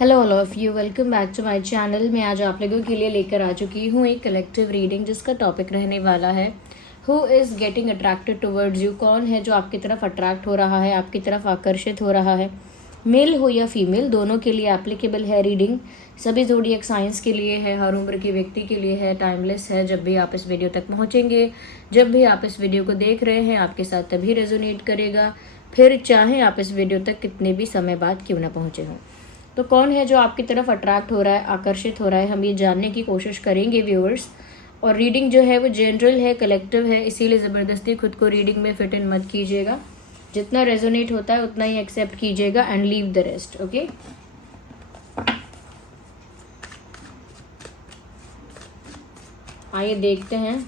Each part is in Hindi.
Hello all of you, welcome back to my channel. मैं आज आप लोगों के लिए लेकर आ चुकी हूँ एक कलेक्टिव रीडिंग जिसका टॉपिक रहने वाला है who is getting attracted towards you. कौन है जो आपकी तरफ अट्रैक्ट हो रहा है, आपकी तरफ आकर्षित हो रहा है। मेल हो या फीमेल, दोनों के लिए एप्लीकेबल है रीडिंग। सभी ज़ोडिएक साइंस के लिए है, हर उम्र के व्यक्ति के लिए है, टाइमलेस है। जब भी आप इस वीडियो तक पहुँचेंगे, जब भी आप इस वीडियो को देख रहे हैं, आपके साथ तभी रेजोनेट करेगा, फिर चाहे आप इस वीडियो तक कितने भी समय बाद क्यों ना पहुँचे हों। तो कौन है जो आपकी तरफ अट्रैक्ट हो रहा है, आकर्षित हो रहा है, हम ये जानने की कोशिश करेंगे व्यूअर्स। और रीडिंग जो है वो जनरल है, कलेक्टिव है, इसीलिए ज़बरदस्ती खुद को रीडिंग में फिट इन मत कीजिएगा। जितना रेजोनेट होता है उतना ही एक्सेप्ट कीजिएगा and leave the rest. Okay, आइए देखते हैं।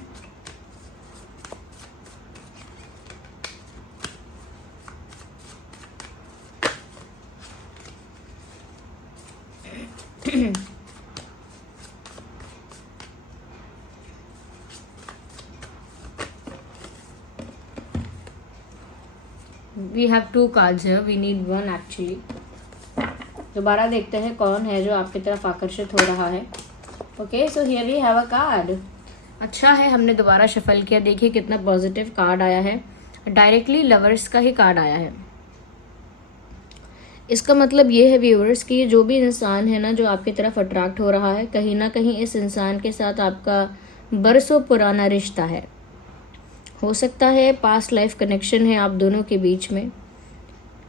वी हैव टू कार्ड्स है, वी नीड वन एक्चुअली। दोबारा देखते हैं कौन है जो आपकी तरफ आकर्षित हो रहा है। Okay, so here we have a card. अच्छा है, हमने दोबारा शफल किया, देखिए कितना पॉजिटिव कार्ड आया है। डायरेक्टली लवर्स का ही कार्ड आया है। इसका मतलब ये है व्यूअर्स कि जो भी इंसान है ना जो आपकी तरफ अट्रैक्ट हो रहा है, कहीं ना कहीं इस इंसान के साथ आपका बरसों पुराना रिश्ता है। हो सकता है पास्ट लाइफ कनेक्शन है आप दोनों के बीच में।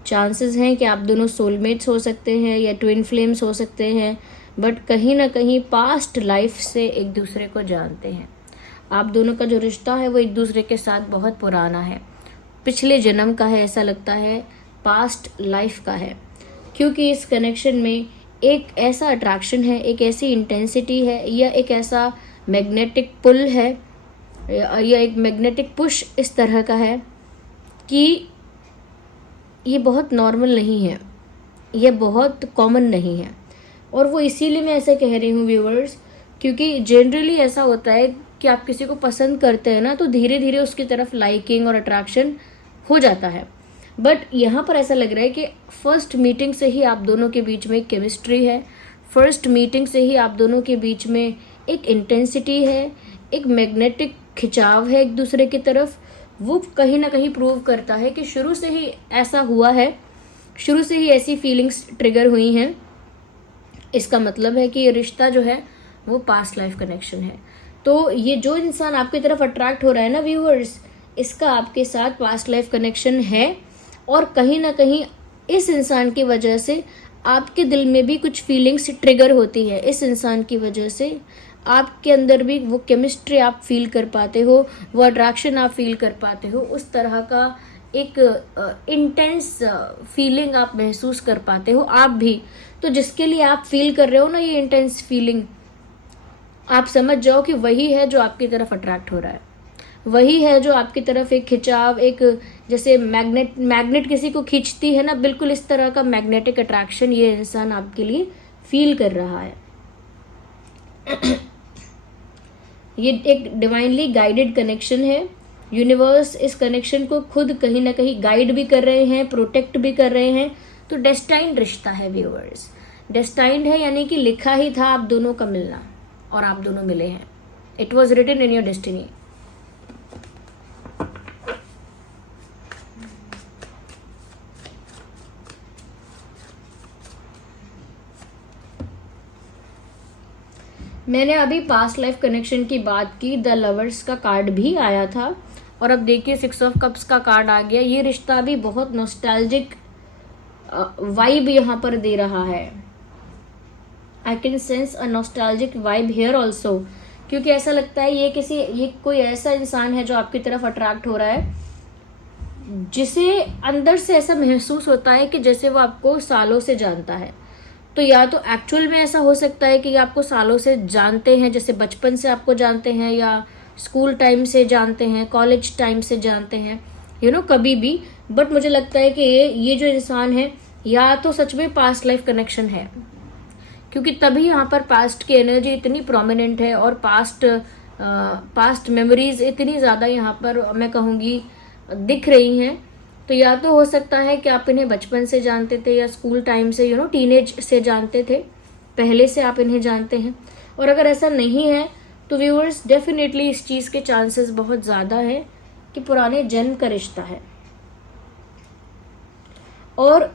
चांसेस हैं कि आप दोनों सोलमेट्स हो सकते हैं या ट्विन फ्लेम्स हो सकते हैं, बट कहीं ना कहीं पास्ट लाइफ से एक दूसरे को जानते हैं। आप दोनों का जो रिश्ता है वो एक दूसरे के साथ बहुत पुराना है, पिछले जन्म का है, ऐसा लगता है पास्ट लाइफ का है। क्योंकि इस कनेक्शन में एक ऐसा अट्रैक्शन है, एक ऐसी इंटेंसिटी है, या एक ऐसा मैग्नेटिक पुल है, या एक मैग्नेटिक पुश इस तरह का है कि ये बहुत नॉर्मल नहीं है, ये बहुत कॉमन नहीं है। और वो इसीलिए मैं ऐसा कह रही हूँ व्यूअर्स, क्योंकि जनरली ऐसा होता है कि आप किसी को पसंद करते हैं ना तो धीरे धीरे उसकी तरफ लाइकिंग और अट्रैक्शन हो जाता है। बट यहाँ पर ऐसा लग रहा है कि फर्स्ट मीटिंग से ही आप दोनों के बीच में एक केमिस्ट्री है, फर्स्ट मीटिंग से ही आप दोनों के बीच में एक इंटेंसिटी है, एक मैग्नेटिक खिंचाव है एक दूसरे की तरफ। वो कहीं ना कहीं प्रूव करता है कि शुरू से ही ऐसा हुआ है, शुरू से ही ऐसी फीलिंग्स ट्रिगर हुई हैं। इसका मतलब है कि ये रिश्ता जो है वो पास्ट लाइफ कनेक्शन है। तो ये जो इंसान आपकी तरफ अट्रैक्ट हो रहा है ना व्यूअर्स, इसका आपके साथ पास्ट लाइफ कनेक्शन है। और कहीं ना कहीं इस इंसान की वजह से आपके दिल में भी कुछ फीलिंग्स ट्रिगर होती है। इस इंसान की वजह से आपके अंदर भी वो केमिस्ट्री आप फील कर पाते हो, वो अट्रैक्शन आप फील कर पाते हो, उस तरह का एक इंटेंस फीलिंग आप महसूस कर पाते हो आप भी। तो जिसके लिए आप फील कर रहे हो ना ये इंटेंस फीलिंग, आप समझ जाओ कि वही है जो आपकी तरफ अट्रैक्ट हो रहा है, वही है जो आपकी तरफ एक खिंचाव, एक जैसे मैग्नेट किसी को खींचती है ना, बिल्कुल इस तरह का मैग्नेटिक अट्रैक्शन ये इंसान आपके लिए फील कर रहा है। ये एक डिवाइनली गाइडेड कनेक्शन है। यूनिवर्स इस कनेक्शन को खुद कहीं ना कहीं गाइड भी कर रहे हैं, प्रोटेक्ट भी कर रहे हैं। तो डेस्टाइन्ड रिश्ता है व्यूअर्स, डेस्टाइन्ड है, यानी कि लिखा ही था आप दोनों का मिलना और आप दोनों मिले हैं। It was written in your destiny. मैंने अभी पास्ट लाइफ कनेक्शन की बात की, द लवर्स का कार्ड भी आया था और अब देखिए 6 ऑफ कप्स का कार्ड आ गया। ये रिश्ता भी बहुत नॉस्टैल्जिक वाइब यहाँ पर दे रहा है। I can sense a nostalgic vibe here also, क्योंकि ऐसा लगता है ये कोई ऐसा इंसान है जो आपकी तरफ अट्रैक्ट हो रहा है, जिसे अंदर से ऐसा महसूस होता है कि जैसे वो आपको सालों से जानता है। तो या तो एक्चुअल में ऐसा हो सकता है कि आपको सालों से जानते हैं, जैसे बचपन से आपको जानते हैं, या स्कूल टाइम से जानते हैं, कॉलेज टाइम से जानते हैं, कभी भी। बट मुझे लगता है कि ये जो इंसान है या तो सच में पास्ट लाइफ कनेक्शन है, क्योंकि तभी यहाँ पर पास्ट की एनर्जी इतनी प्रोमिनेंट है और पास्ट मेमोरीज इतनी ज़्यादा यहाँ पर मैं कहूँगी दिख रही हैं तो या तो हो सकता है कि आप इन्हें बचपन से जानते थे या स्कूल टाइम से टीनेज से जानते थे, पहले से आप इन्हें जानते हैं। और अगर ऐसा नहीं है तो व्यूअर्स डेफिनेटली इस चीज़ के चांसेस बहुत ज़्यादा है कि पुराने जन्म का रिश्ता है और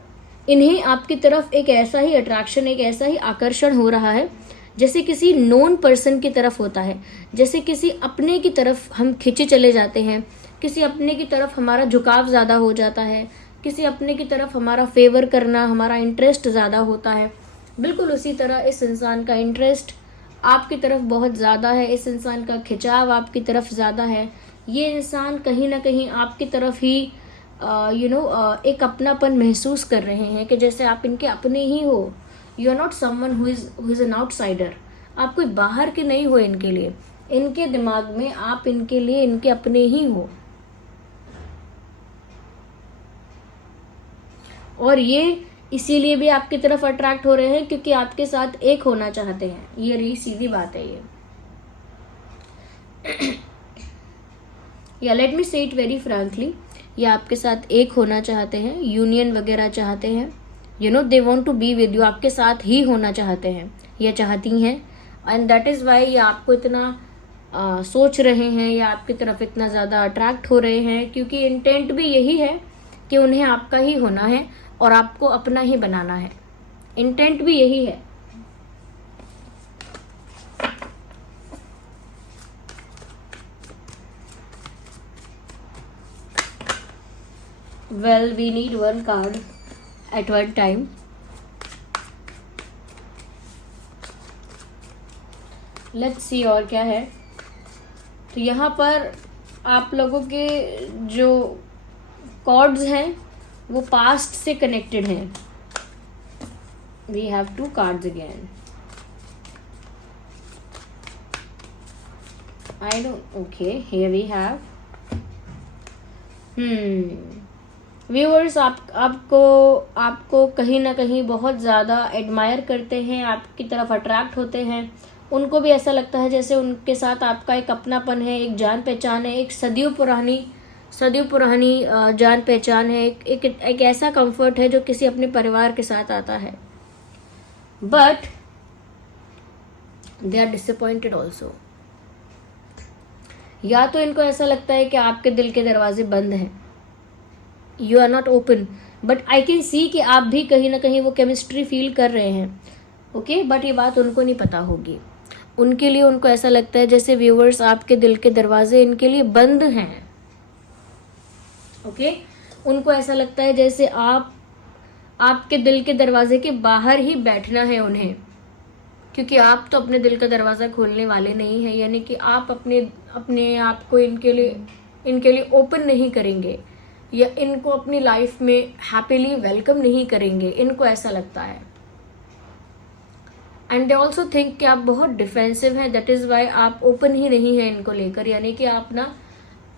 इन्हें आपकी तरफ एक ऐसा ही अट्रैक्शन, एक ऐसा ही आकर्षण हो रहा है जैसे किसी नोन पर्सन की तरफ होता है, जैसे किसी अपने की तरफ हम खिंचे चले जाते हैं, किसी अपने की तरफ हमारा झुकाव ज़्यादा हो जाता है, किसी अपने की तरफ हमारा फेवर करना, हमारा इंटरेस्ट ज़्यादा होता है। बिल्कुल उसी तरह इस इंसान का इंटरेस्ट आपकी तरफ बहुत ज़्यादा है, इस इंसान का खिंचाव आपकी तरफ ज़्यादा है। ये इंसान कहीं ना कहीं आपकी तरफ ही एक अपनापन महसूस कर रहे हैं कि जैसे आप इनके अपने ही हो। You are not someone who is an outsider. आप कोई बाहर के नहीं हो इनके लिए, इनके दिमाग में आप इनके लिए इनके अपने ही हो। और ये इसीलिए भी आपकी तरफ अट्रैक्ट हो रहे हैं क्योंकि आपके साथ एक होना चाहते हैं। ये रही सीधी बात है ये। या लेट मी से इट वेरी फ्रैंकली, ये आपके साथ एक होना चाहते हैं, यूनियन वगैरह चाहते हैं। They want to be with you, आपके साथ ही होना चाहते हैं या चाहती हैं। एंड दैट इज़ वाई ये आपको इतना सोच रहे हैं या आपकी तरफ इतना ज़्यादा अट्रैक्ट हो रहे हैं, क्योंकि इंटेंट भी यही है कि उन्हें आपका ही होना है और आपको अपना ही बनाना है। इंटेंट भी यही है। Well, we need one card at one time. Let's see और क्या है। तो यहाँ पर आप लोगों के जो कॉर्ड्स हैं वो पास्ट से कनेक्टेड हैं। We have two cards again. I don't. Okay, here we have. Viewers आपको कहीं ना कहीं बहुत ज़्यादा एडमायर करते हैं, आपकी तरफ अट्रैक्ट होते हैं। उनको भी ऐसा लगता है जैसे उनके साथ आपका एक अपनापन है, एक जान पहचान है, एक सदियों पुरानी जान पहचान है, एक ऐसा कंफर्ट है जो किसी अपने परिवार के साथ आता है। But they are disappointed also. या तो इनको ऐसा लगता है कि आपके दिल के दरवाजे बंद हैं, you are not open, but I can see कि आप भी कहीं ना कहीं वो केमिस्ट्री फील कर रहे हैं। ओके, बट ये बात उनको नहीं पता होगी। उनके लिए उनको ऐसा लगता है जैसे व्यूअर्स आपके दिल के दरवाजे इनके लिए बंद हैं। ओके, उनको ऐसा लगता है जैसे आपके दिल के दरवाजे के बाहर ही बैठना है उन्हें, क्योंकि आप तो अपने दिल का दरवाज़ा खोलने वाले नहीं हैं। यानी कि आप अपने आप को इनके लिए ओपन नहीं करेंगे या इनको अपनी लाइफ में हैप्पीली वेलकम नहीं करेंगे। इनको ऐसा लगता है। एंड दे ऑल्सो थिंक कि आप बहुत डिफेंसिव हैं। दैट इज़ वाई आप ओपन ही नहीं हैं इनको लेकर। यानी कि आप ना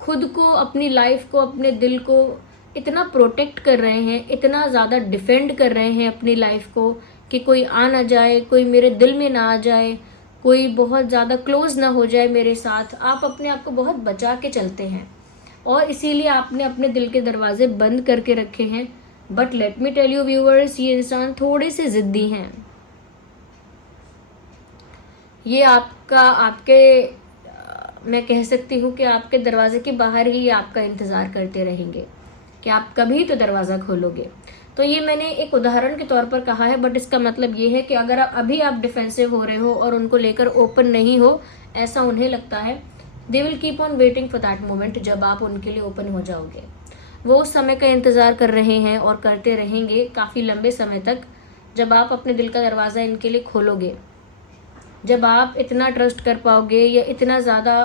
खुद को, अपनी लाइफ को, अपने दिल को इतना प्रोटेक्ट कर रहे हैं, इतना ज़्यादा डिफेंड कर रहे हैं अपनी लाइफ को कि कोई आ ना जाए, कोई मेरे दिल में ना आ जाए, कोई बहुत ज़्यादा क्लोज ना हो जाए मेरे साथ। आप अपने आप को बहुत बचा के चलते हैं और इसीलिए आपने अपने दिल के दरवाजे बंद करके रखे हैं। But let me tell you viewers, ये इंसान थोड़े से ज़िद्दी हैं। ये मैं कह सकती हूँ कि आपके दरवाजे के बाहर ही आपका इंतज़ार करते रहेंगे कि आप कभी तो दरवाज़ा खोलोगे। तो ये मैंने एक उदाहरण के तौर पर कहा है, बट इसका मतलब ये है कि अगर अभी आप डिफेंसिव हो रहे हो और उनको लेकर ओपन नहीं हो, ऐसा उन्हें लगता है, they will keep on waiting for that moment जब आप उनके लिए ओपन हो जाओगे। वो उस समय का इंतज़ार कर रहे हैं और करते रहेंगे काफ़ी लंबे समय तक, जब आप अपने दिल का दरवाज़ा इनके लिए खोलोगे, जब आप इतना ट्रस्ट कर पाओगे या इतना ज़्यादा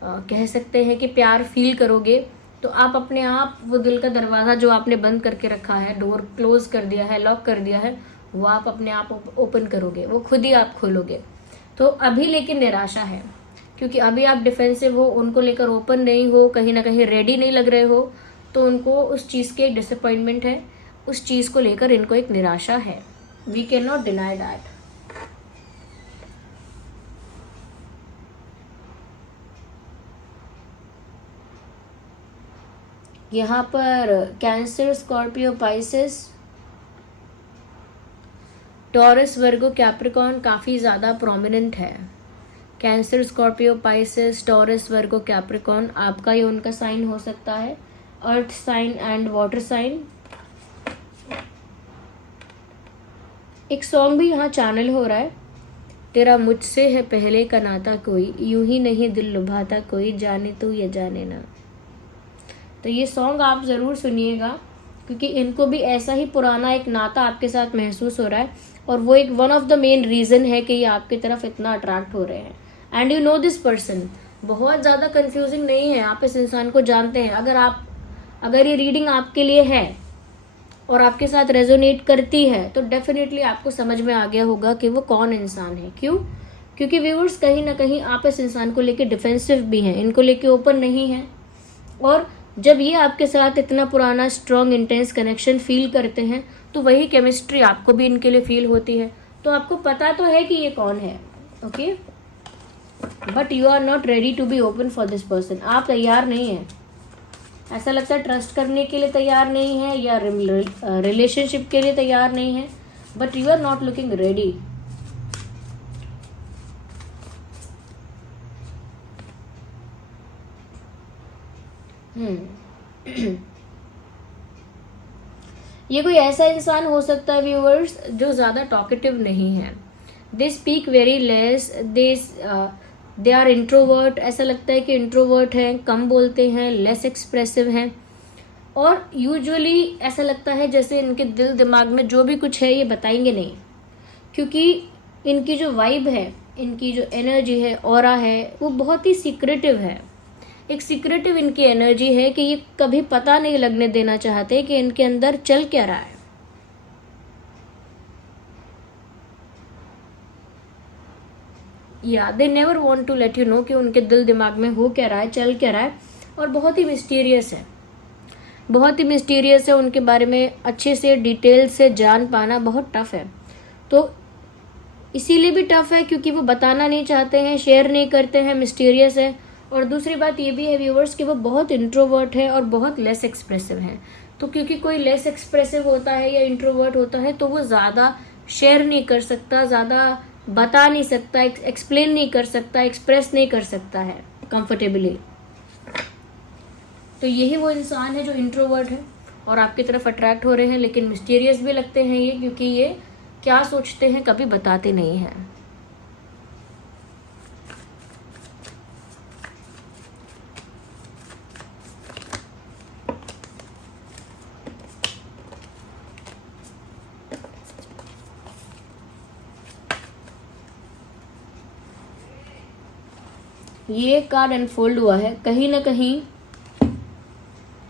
कह सकते हैं कि प्यार फील करोगे, तो आप अपने आप वो दिल का दरवाज़ा जो आपने बंद करके रखा है, डोर क्लोज कर दिया है, लॉक कर दिया है, वो आप अपने आप ओपन करोगे, वो खुद ही आप खोलोगे। तो अभी लेकिन निराशा है, क्योंकि अभी आप डिफेंसिव हो, उनको लेकर ओपन नहीं हो, कहीं ना कहीं रेडी नहीं लग रहे हो, तो उनको उस चीज़ की एक डिसअपॉइंटमेंट है, उस चीज़ को लेकर इनको एक निराशा है। We can not deny that. यहाँ पर Cancer, Scorpio, Pisces, Taurus, Virgo, Capricorn काफ़ी ज़्यादा प्रोमिनेंट है। Cancer, Scorpio, Pisces, Taurus, Virgo, Capricorn आपका ये उनका साइन हो सकता है। Earth sign and water sign. एक सॉन्ग भी यहाँ चैनल हो रहा है, तेरा मुझसे है पहले का नाता कोई, यूं ही नहीं दिल लुभाता कोई, जाने तू या जाने ना। तो ये सॉन्ग आप ज़रूर सुनिएगा, क्योंकि इनको भी ऐसा ही पुराना एक नाता आपके साथ महसूस हो रहा है, और वो एक one of the main reason है कि ये आपकी तरफ इतना अट्रैक्ट हो रहे हैं। And you know this person, बहुत ज़्यादा कंफ्यूजिंग नहीं है, आप इस इंसान को जानते हैं। अगर ये रीडिंग आपके लिए है और आपके साथ रेजोनेट करती है तो डेफिनेटली आपको समझ में आ गया होगा कि वो कौन इंसान है। क्यों? क्योंकि व्यूअर्स कहीं ना कहीं आप इस इंसान को लेके डिफेंसिव भी हैं, इनको लेके ओपन नहीं है, और जब ये आपके साथ इतना पुराना स्ट्रॉन्ग इंटेंस कनेक्शन फील करते हैं तो वही केमिस्ट्री आपको भी इनके लिए फील होती है। तो आपको पता तो है कि ये कौन है, okay, but you are not ready to be open for this person. आप तैयार नहीं है, ऐसा लगता है ट्रस्ट करने के लिए तैयार नहीं है, या रिलेशनशिप के लिए तैयार नहीं है, but you are not looking ready. ये कोई ऐसा इंसान हो सकता है व्यूअर्स जो ज़्यादा टॉकेटिव नहीं है। They speak very less, they are introvert. ऐसा लगता है कि इंट्रोवर्ट हैं, कम बोलते हैं, लेस एक्सप्रेसिव हैं, और यूजुअली ऐसा लगता है जैसे इनके दिल दिमाग में जो भी कुछ है ये बताएंगे नहीं, क्योंकि इनकी जो वाइब है, इनकी जो एनर्जी है, ऑरा है, वो बहुत ही सीक्रेटिव है। एक सीक्रेटिव इनकी एनर्जी है कि ये कभी पता नहीं लगने देना चाहते कि इनके अंदर चल क्या रहा है। या they never want to let you know कि उनके दिल दिमाग में हो क्या रहा है, चल क्या रहा है, और बहुत ही मिस्टीरियस है, बहुत ही मिस्टीरियस है। उनके बारे में अच्छे से डिटेल से जान पाना बहुत टफ है। तो इसीलिए भी टफ है क्योंकि वो बताना नहीं चाहते हैं, शेयर नहीं करते हैं, मिस्टीरियस है। और दूसरी बात ये भी है व्यूवर्स कि वो बहुत इंट्रोवर्ट है और बहुत लेस एक्सप्रेसिव है। तो क्योंकि कोई लेस एक्सप्रेसिव होता है या इंट्रोवर्ट होता है तो वो ज़्यादा शेयर नहीं कर सकता, ज़्यादा बता नहीं सकता, एक्सप्लेन नहीं कर सकता, एक्सप्रेस नहीं कर सकता है कंफर्टेबली। तो यही वो इंसान है जो इंट्रोवर्ट है और आपकी तरफ अट्रैक्ट हो रहे हैं, लेकिन मिस्टीरियस भी लगते हैं ये, क्योंकि ये क्या सोचते हैं कभी बताते नहीं हैं। ये कार्ड अनफोल्ड हुआ है, कहीं ना कहीं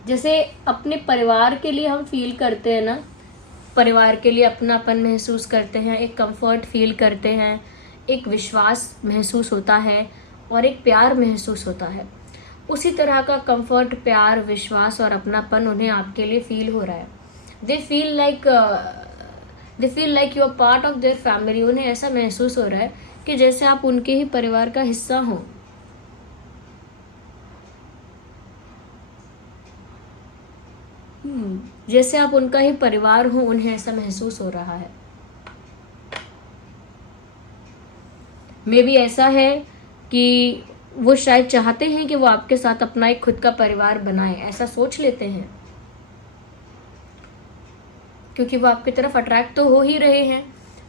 जैसे अपने परिवार के लिए हम फील करते हैं ना, परिवार के लिए अपनापन महसूस करते हैं, एक कंफर्ट फील करते हैं, एक विश्वास महसूस होता है और एक प्यार महसूस होता है। उसी तरह का कंफर्ट, प्यार, विश्वास और अपनापन उन्हें आपके लिए फील हो रहा है। They feel like you are part of their family. उन्हें ऐसा महसूस हो रहा है कि जैसे आप उनके ही परिवार का हिस्सा हो। जैसे आप उनका ही परिवार हो, उन्हें ऐसा महसूस हो रहा है। मे बी ऐसा है कि वो शायद चाहते हैं कि वो आपके साथ अपना एक खुद का परिवार बनाए, ऐसा सोच लेते हैं, क्योंकि वो आपकी तरफ अट्रैक्ट तो हो ही रहे हैं।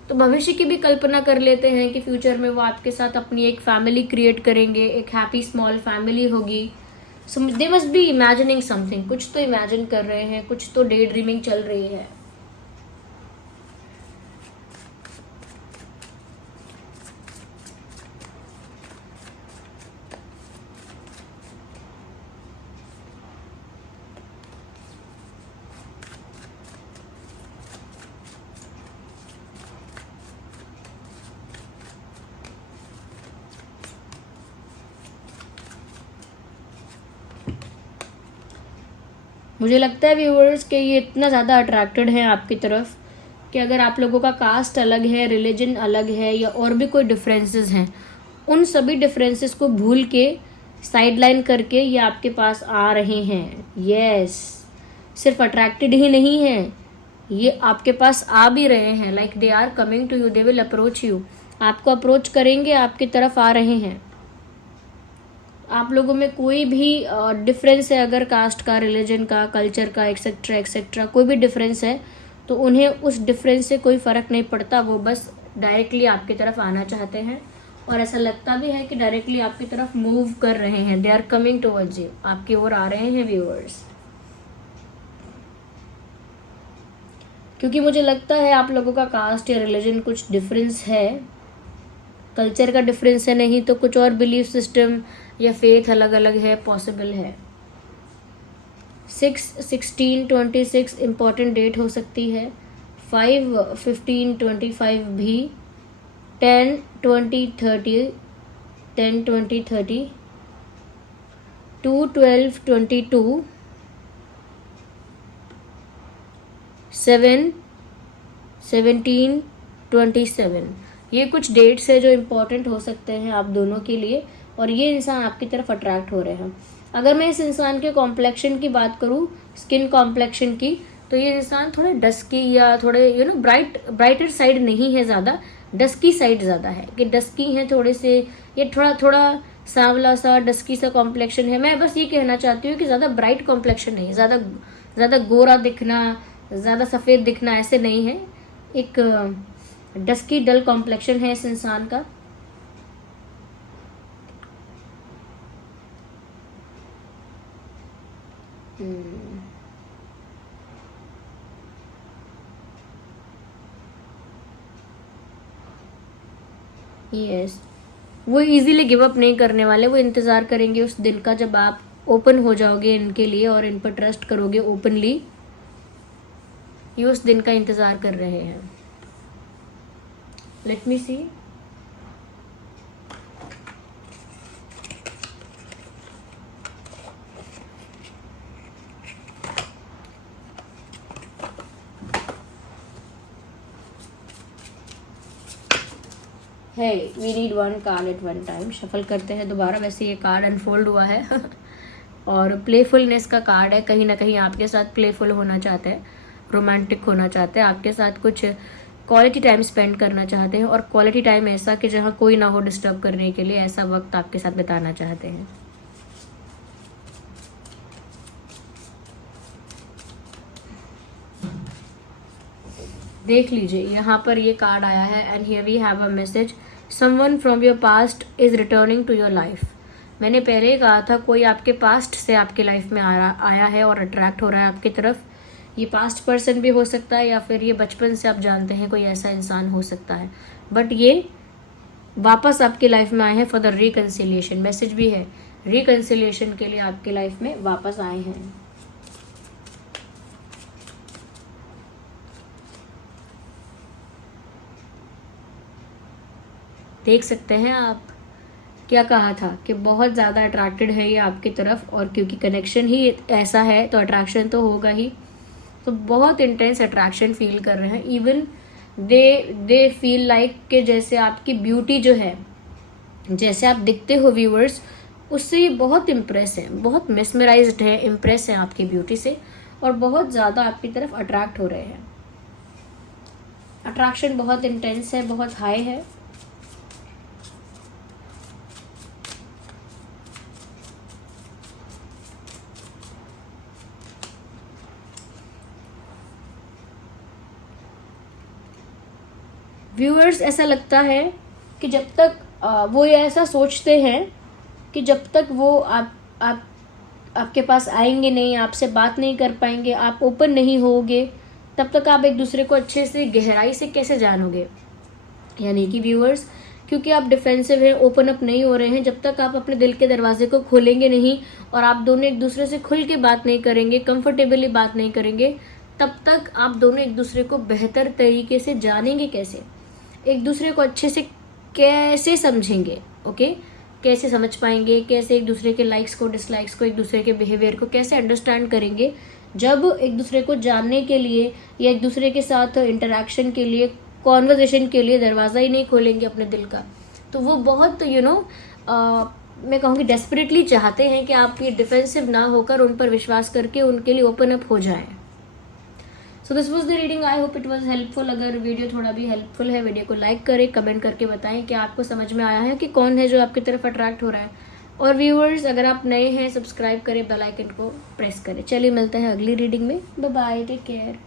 तो भविष्य की भी कल्पना कर लेते हैं कि फ्यूचर में वो आपके साथ अपनी एक फैमिली क्रिएट करेंगे, एक हैप्पी स्मॉल फैमिली होगी। So they must be imagining something, कुछ तो इमेजिन कर रहे हैं, कुछ तो डे ड्रीमिंग चल रही है। मुझे लगता है व्यूअर्स कि ये इतना ज़्यादा अट्रैक्टेड है आपकी तरफ कि अगर आप लोगों का कास्ट अलग है, रिलीजन अलग है, या और भी कोई डिफरेंसेस हैं, उन सभी डिफरेंसेस को भूल के साइडलाइन करके ये आपके पास आ रहे हैं। यस, सिर्फ अट्रैक्टेड ही नहीं है, ये आपके पास आ भी रहे हैं। Like they are coming to you, they will approach you. आपको अप्रोच करेंगे, आपकी तरफ आ रहे हैं। आप लोगों में कोई भी डिफरेंस है, अगर कास्ट का, रिलीजन का, कल्चर का, एक्सेट्रा एक्सेट्रा, कोई भी डिफरेंस है तो उन्हें उस डिफरेंस से कोई फ़र्क नहीं पड़ता। वो बस डायरेक्टली आपकी तरफ आना चाहते हैं और ऐसा लगता भी है कि डायरेक्टली आपकी तरफ मूव कर रहे हैं। They are coming towards you, आपकी ओर आ रहे हैं व्यूअर्स। क्योंकि मुझे लगता है आप लोगों का कास्ट या रिलीजन कुछ डिफरेंस है, कल्चर का डिफरेंस है, नहीं तो कुछ और बिलीफ सिस्टम या फेथ अलग अलग है, पॉसिबल है। 6, 16, 26 इम्पॉर्टेंट डेट हो सकती है। 5, 15, 25 भी, 10, 20, 30, 10, 20, 30, 2, 12, 22, 7, 17, 27। ये कुछ डेट्स है जो इम्पोर्टेंट हो सकते हैं आप दोनों के लिए, और ये इंसान आपकी तरफ अट्रैक्ट हो रहे हैं। अगर मैं इस इंसान के कॉम्प्लेक्शन की बात करूँ, स्किन कॉम्प्लेक्शन की, तो ये इंसान थोड़े डस्की या थोड़े ब्राइटर साइड नहीं है, ज़्यादा डस्की साइड ज़्यादा है, कि डस्की हैं थोड़े से, ये थोड़ा सांवला सा डस्की सा कॉम्प्लेक्शन है। मैं बस ये कहना चाहती हूँ कि ज़्यादा ब्राइट कॉम्प्लेक्शन नहीं है, ज़्यादा गोरा दिखना, ज़्यादा सफ़ेद दिखना, ऐसे नहीं है। एक डस्की डल कॉम्प्लेक्शन है इस इंसान का। यस, वो इजीली गिव अप नहीं करने वाले, वो इंतज़ार करेंगे उस दिन का जब आप ओपन हो जाओगे इनके लिए और इन पर ट्रस्ट करोगे ओपनली। ये उस दिन का इंतज़ार कर रहे हैं। Let me see. है, we need one card at one time. Shuffle करते हैं दोबारा। वैसे ये कार्ड अनफोल्ड हुआ है और प्लेफुलनेस का कार्ड है। कहीं ना कहीं आपके साथ प्लेफुल होना चाहते हैं, रोमांटिक होना चाहते हैं, आपके साथ कुछ क्वालिटी टाइम स्पेंड करना चाहते हैं, और क्वालिटी टाइम ऐसा कि जहाँ कोई ना हो डिस्टर्ब करने के लिए, ऐसा वक्त आपके साथ बिताना चाहते हैं। देख लीजिए, यहाँ पर ये कार्ड आया है and here we have a message, someone from your past is returning to your life. मैंने पहले ही कहा था, कोई आपके पास्ट से आपके लाइफ में आया है और अट्रैक्ट हो रहा है आपकी तरफ। ये पास्ट पर्सन भी हो सकता है या फिर ये बचपन से आप जानते हैं कोई ऐसा इंसान हो सकता है, बट ये वापस आपकी लाइफ में आए हैं फॉर द रिकन्सिलिएशन। मैसेज भी है, रिकन्सिलिएशन के लिए आपकी लाइफ में वापस आए हैं। देख सकते हैं आप, क्या कहा था कि बहुत ज़्यादा अट्रैक्टेड है ये आपकी तरफ, और क्योंकि कनेक्शन ही ऐसा है तो अट्रैक्शन तो होगा ही। तो बहुत इंटेंस अट्रैक्शन फील कर रहे हैं। इवन दे फील लाइक कि जैसे आपकी ब्यूटी जो है, जैसे आप दिखते हो व्यूअर्स, उससे ये बहुत इम्प्रेस हैं, बहुत मेस्मराइज्ड हैं, इम्प्रेस हैं आपकी ब्यूटी से, और बहुत ज़्यादा आपकी तरफ अट्रैक्ट हो रहे हैं। अट्रैक्शन बहुत इंटेंस है, बहुत हाई है। व्यूअर्स, ऐसा लगता है कि जब तक वो ये ऐसा सोचते हैं कि जब तक वो आपके पास आएंगे नहीं, आपसे बात नहीं कर पाएंगे, आप ओपन नहीं होगे, तब तक आप एक दूसरे को अच्छे से गहराई से कैसे जानोगे। यानी कि व्यूअर्स, क्योंकि आप डिफेंसिव हैं, ओपन अप नहीं हो रहे हैं, जब तक आप अपने दिल के दरवाजे को खोलेंगे नहीं और आप दोनों एक दूसरे से खुल के बात नहीं करेंगे, कंफर्टेबली बात नहीं करेंगे, तब तक आप दोनों एक दूसरे को बेहतर तरीके से जानेंगे कैसे, एक दूसरे को अच्छे से कैसे समझेंगे। ओके, कैसे समझ पाएंगे, कैसे एक दूसरे के लाइक्स को, डिसलाइक्स को, एक दूसरे के बिहेवियर को कैसे अंडरस्टैंड करेंगे, जब एक दूसरे को जानने के लिए या एक दूसरे के साथ इंटरेक्शन के लिए, कॉन्वर्जेशन के लिए दरवाज़ा ही नहीं खोलेंगे अपने दिल का, तो वो बहुत मैं कहूँगी डेस्परेटली चाहते हैं कि आप ये डिफेंसिव ना होकर उन पर विश्वास करके उनके लिए ओपन अप हो जाएं। So this was the reading, I hope it was helpful. अगर वीडियो थोड़ा भी हेल्पफुल है, वीडियो को लाइक करें, कमेंट करके बताएं कि आपको समझ में आया है कि कौन है जो आपकी तरफ अट्रैक्ट हो रहा है। और व्यूअर्स, अगर आप नए हैं, सब्सक्राइब करें, बेल आइकन को प्रेस करें। चलिए मिलते हैं अगली रीडिंग में। Bye bye, take care.